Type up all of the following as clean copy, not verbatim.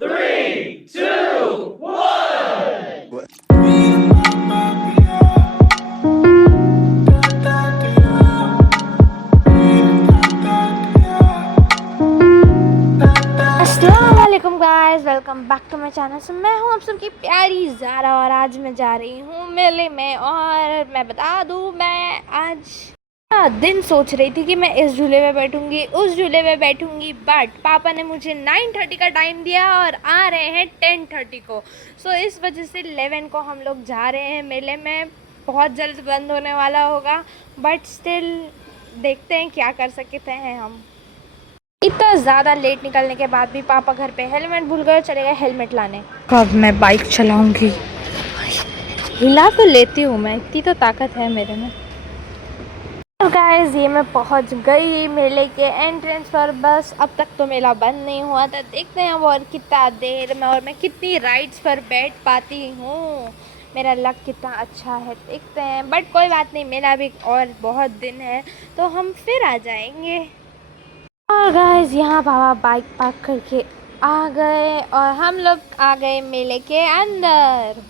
Three, two, one. अस्सलामुअलैकुम guys, welcome back to my channel. So मैं हूं आप सबकी प्यारी ज़ारा और आज मैं जा रही हूं मेले में। और मैं बता दूं, मैं आज दिन सोच रही थी कि मैं इस झूले में बैठूंगी, उस झूले में बैठूंगी, बट पापा ने मुझे 9:30 का टाइम दिया और आ रहे हैं 10:30 को। सो इस वजह से 11 को हम लोग जा रहे हैं मेले में। बहुत जल्द बंद होने वाला होगा, बट स्टिल देखते हैं क्या कर सकते हैं हम। इतना ज़्यादा लेट निकलने के बाद भी पापा घर पे हेलमेट भूल गए, चले गए हेलमेट लाने। कब मैं बाइक चलाऊंगी, हिला तो लेती हूँ मैं, इतनी तो ताकत है मेरे में। तो गाइस, ये मैं पहुँच गई मेले के एंट्रेंस पर। बस अब तक तो मेला बंद नहीं हुआ था, देखते हैं अब और कितना देर में और मैं कितनी राइड्स पर बैठ पाती हूँ। मेरा लक कितना अच्छा है, देखते हैं। बट कोई बात नहीं, मेला भी और बहुत दिन है तो हम फिर आ जाएंगे। और गाइस, यहाँ पापा बाइक पार्क करके आ गए और हम लोग आ गए मेले के अंदर।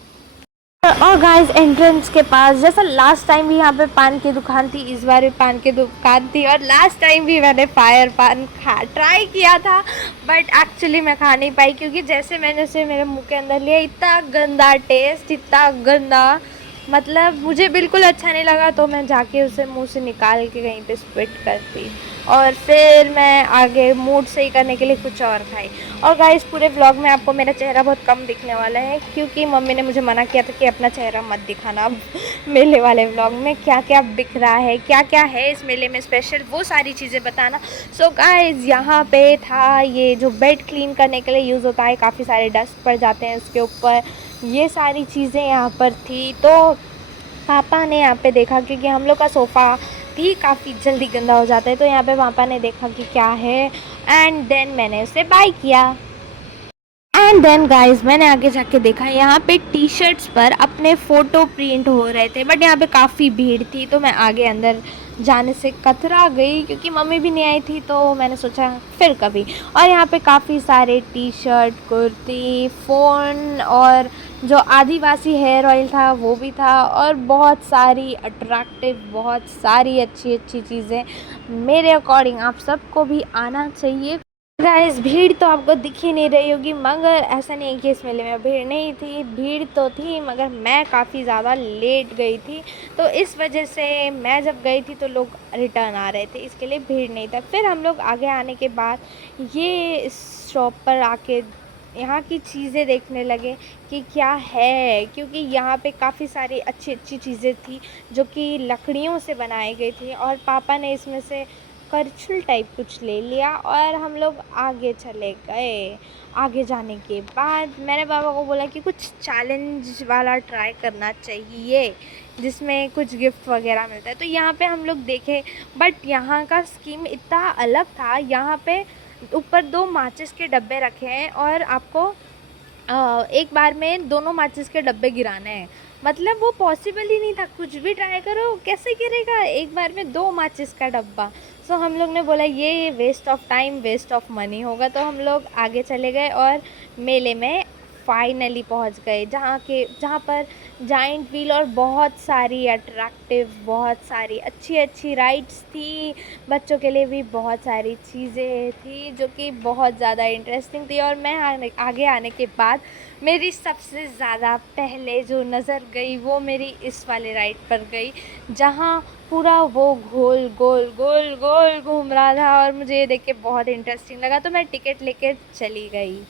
और गाइस, एंट्रेंस के पास जैसा लास्ट टाइम भी यहाँ पे पान की दुकान थी, इस बार भी पान की दुकान थी। और लास्ट टाइम भी मैंने फायर पान ट्राई किया था, बट एक्चुअली मैं खा नहीं पाई क्योंकि जैसे मैंने उसे मेरे मुंह के अंदर लिया, इतना गंदा टेस्ट, इतना गंदा, मतलब मुझे बिल्कुल अच्छा नहीं लगा। तो मैं जाके उसे मुंह से निकाल के कहीं पे स्पिट करती और फिर मैं आगे मूड सही करने के लिए कुछ और खाई। और गाइस, पूरे व्लॉग में आपको मेरा चेहरा बहुत कम दिखने वाला है क्योंकि मम्मी ने मुझे मना किया था कि अपना चेहरा मत दिखाना अब मेले वाले व्लॉग में। क्या क्या दिख रहा है, क्या क्या है इस मेले में स्पेशल, वो सारी चीज़ें बताना। सो गाइस, यहाँ पे था ये जो बेड क्लीन करने के लिए यूज़ होता है, काफ़ी सारे डस्ट पड़ जाते हैं उसके ऊपर, ये सारी चीज़ें यहाँ पर थी। तो पापा ने यहाँ पे देखा क्योंकि हम लोग का सोफ़ा भी काफ़ी जल्दी गंदा हो जाता है, तो यहाँ पे पापा ने देखा कि क्या है, एंड देन मैंने उसे बाय किया। एंड देन गाइस, मैंने आगे जाके देखा, यहाँ पे टी शर्ट्स पर अपने फ़ोटो प्रिंट हो रहे थे, बट यहाँ पे काफ़ी भीड़ थी तो मैं आगे अंदर जाने से कतरा गई क्योंकि मम्मी भी नहीं आई थी, तो मैंने सोचा फिर कभी। और यहाँ पे काफ़ी सारे टी शर्ट, कुर्ती, फ़ोन और जो आदिवासी हेयर ऑयल था वो भी था, और बहुत सारी अट्रैक्टिव, बहुत सारी अच्छी अच्छी चीज़ें। मेरे अकॉर्डिंग आप सबको भी आना चाहिए। गाइस, भीड़ तो आपको दिख ही नहीं रही होगी, मगर ऐसा नहीं है कि इस मेले में भीड़ नहीं थी, भीड़ तो थी, मगर मैं काफ़ी ज़्यादा लेट गई थी। तो इस वजह से मैं जब गई थी तो लोग रिटर्न आ रहे थे, इसके लिए भीड़ नहीं था। फिर हम लोग आगे आने के बाद ये इस शॉप पर आके यहाँ की चीज़ें देखने लगे कि क्या है, क्योंकि यहाँ पे काफ़ी सारी अच्छी अच्छी चीज़ें थी जो कि लकड़ियों से बनाई गई थी। और पापा ने इसमें से करछुल टाइप कुछ ले लिया और हम लोग आगे चले गए। आगे जाने के बाद मैंने पापा को बोला कि कुछ चैलेंज वाला ट्राई करना चाहिए जिसमें कुछ गिफ्ट वगैरह मिलता है। तो यहाँ पे हम लोग देखे, बट यहाँ का स्कीम इतना अलग था। यहाँ पे ऊपर 2 माचिस के डब्बे रखे हैं और आपको एक बार में दोनों माचिस के डब्बे गिराने हैं। मतलब वो पॉसिबल ही नहीं था, कुछ भी ट्राई करो कैसे गिरेगा एक बार में 2 माचिस का डब्बा। सो हम लोग ने बोला ये waste of time, waste of money होगा, तो हम लोग आगे चले गए और मेले में फाइनली पहुंच गए, जहाँ पर जाइंट व्हील और बहुत सारी अट्रैक्टिव, बहुत सारी अच्छी अच्छी राइड्स थी। बच्चों के लिए भी बहुत सारी चीज़ें थी जो कि बहुत ज़्यादा इंटरेस्टिंग थी। और मैं आगे आने के बाद मेरी सबसे ज़्यादा पहले जो नज़र गई वो मेरी इस वाले राइड पर गई, जहाँ पूरा वो गोल गोल गोल गोल घूम रहा था और मुझे ये देख के बहुत इंटरेस्टिंग लगा, तो मैं टिकट लेके चली गई।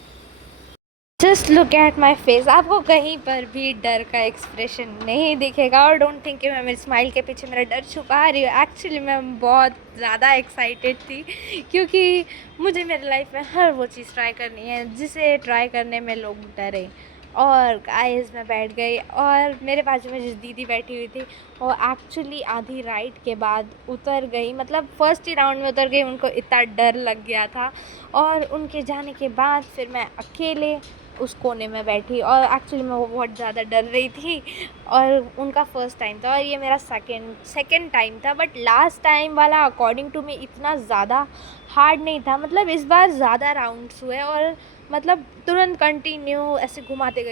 Just look at my face, आपको कहीं पर भी डर का एक्सप्रेशन नहीं दिखेगा। और डोंट थिंक कि मैं मेरी स्माइल के पीछे मेरा डर छुपा रही हूँ। एक्चुअली मैं बहुत ज़्यादा एक्साइटेड थी क्योंकि मुझे मेरी लाइफ में हर वो चीज़ ट्राई करनी है जिसे ट्राई करने में लोग डरें। और गाइस, मैं बैठ गई और मेरे बाजू में जिस दीदी बैठी हुई थी वो एक्चुअली आधी राइड के बाद उतर गई, मतलब फर्स्ट ही राउंड में उतर गई, उनको इतना डर लग गया था। और उनके जाने के बाद फिर मैं अकेले उस कोने में बैठी और एक्चुअली मैं वो बहुत ज़्यादा डर रही थी। और उनका फर्स्ट टाइम था और ये मेरा सेकंड टाइम था, बट लास्ट टाइम वाला अकॉर्डिंग टू मी इतना ज़्यादा हार्ड नहीं था। मतलब इस बार ज़्यादा राउंड्स हुए और मतलब तुरंत कंटिन्यू ऐसे घुमाते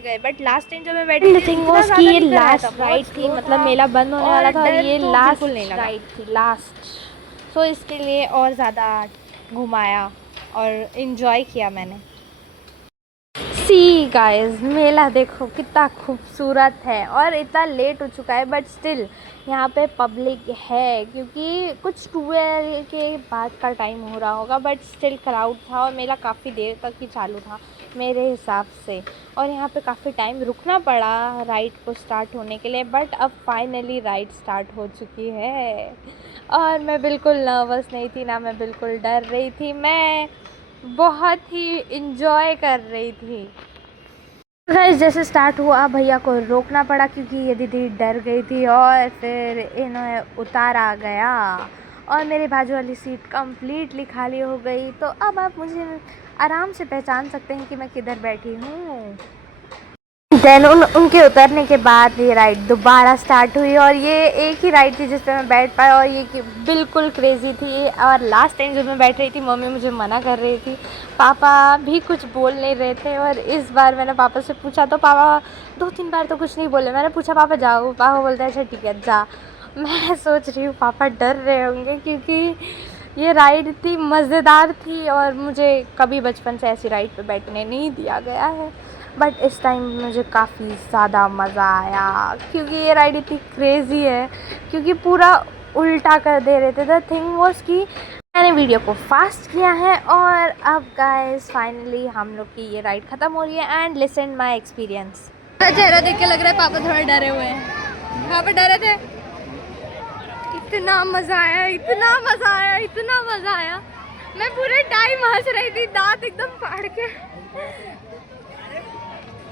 गए, बट लास्ट टाइम जब मैं बैठी थी थिंग वाज कि ये लास्ट राइड थी, मतलब मेला बंद होने वाला था और ये लास्ट राइड थी, लास्ट। सो इसके लिए और ज़्यादा घुमाया और इन्जॉय किया मैंने। सी गाइस, मेला देखो कितना खूबसूरत है और इतना लेट हो चुका है, बट स्टिल यहाँ पे पब्लिक है क्योंकि कुछ 12 के बाद का टाइम हो रहा होगा, बट स्टिल क्राउड था और मेला काफ़ी देर तक ही चालू था मेरे हिसाब से। और यहाँ पे काफ़ी टाइम रुकना पड़ा राइड को स्टार्ट होने के लिए, बट अब फाइनली राइड स्टार्ट हो चुकी है और मैं बिल्कुल नर्वस नहीं थी, ना मैं बिल्कुल डर रही थी, मैं बहुत ही इंजॉय कर रही थी। गाइस जैसे स्टार्ट हुआ भैया को रोकना पड़ा क्योंकि ये दीदी डर गई थी और फिर इन्हें उतारा गया और मेरे बाजू वाली सीट कम्प्लीटली खाली हो गई। तो अब आप मुझे आराम से पहचान सकते हैं कि मैं किधर बैठी हूँ। देन उनके उतरने के बाद ये राइड दोबारा स्टार्ट हुई और ये एक ही राइड थी जिस पे मैं बैठ पाया और ये बिल्कुल क्रेज़ी थी। और लास्ट टाइम जब मैं बैठ रही थी मम्मी मुझे मना कर रही थी, पापा भी कुछ बोल नहीं रहे थे और इस बार मैंने पापा से पूछा तो पापा 2-3 बार तो कुछ नहीं बोले। मैंने पूछा पापा जाओ, पापा बोलते हैं अच्छा ठीक है जा। मैं सोच रही हूँ पापा डर रहे होंगे क्योंकि ये राइड इतनी मज़ेदार थी और मुझे कभी बचपन से ऐसी राइड पे बैठने नहीं दिया गया है, बट इस टाइम मुझे काफ़ी ज़्यादा मज़ा आया क्योंकि ये राइड इतनी क्रेज़ी है क्योंकि पूरा उल्टा कर दे रहे थे। द थिंग वाज कि मैंने वीडियो को फास्ट किया है और अब गाइस फाइनली हम लोग की ये राइड ख़त्म हो रही है एंड लिसन माय एक्सपीरियंस। चेहरा देख के लग रहा है पापा थोड़ा डरे हुए हैं। पापा डरे थे? इतना मज़ा आया, इतना मज़ा आया, इतना मज़ा आया, मैं पूरे टाइम हंस रही थी दांत एकदम फाड़ के।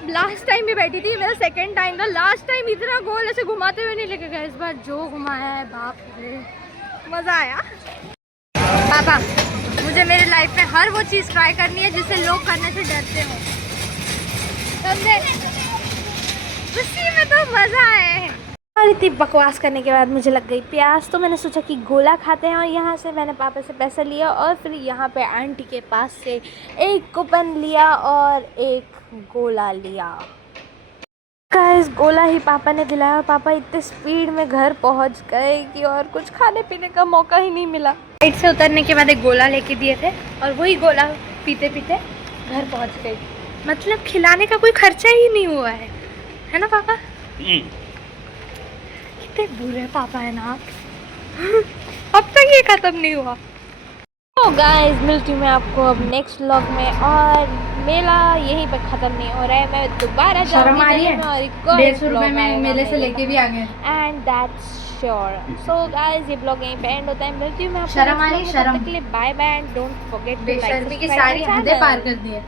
लास्ट टाइम भी बैठी थी, मेरा सेकंड टाइम था। लास्ट टाइम इतना गोल ऐसे घुमाते हुए नहीं लेके गए, इस बार जो घुमाया है बाप रे मज़ा आया। पापा मुझे मेरे लाइफ में हर वो चीज़ ट्राई करनी है जिससे लोग करने से डरते हो, समझे? उसी में तो मज़ा है। और इतनी बकवास करने के बाद मुझे लग गई प्यास, तो मैंने सोचा कि गोला खाते हैं और यहाँ से मैंने पापा से पैसा लिया और फिर यहाँ पे आंटी के पास से एक कूपन लिया और एक गोला लिया। गाइस गोला ही पापा ने दिलाया और पापा इतने स्पीड में घर पहुँच गए कि और कुछ खाने पीने का मौका ही नहीं मिला। राइड से उतरने के बाद एक गोला लेके दिए थे और वही गोला पीते पीते घर पहुँच गई। मतलब खिलाने का कोई खर्चा ही नहीं हुआ है ना पापा? कितने बुरे पापा है ना आप। अब तक ये खत्म नहीं हुआ। तो गाइस मिलती हूँ मैं आपको अब नेक्स्ट व्लॉग में और मेला यहीं पर ख़त्म नहीं हो रहा है। मैं दोबारा जाऊँगी और 150 रुपये में मेले से लेके भी आ गए and that's sure. So guys ये ब्लॉग यहीं पे एंड होता है। मिलती हूँ मैं आपको शर्म। Bye bye and don't forget to like. सारी हदें पार कर दी है।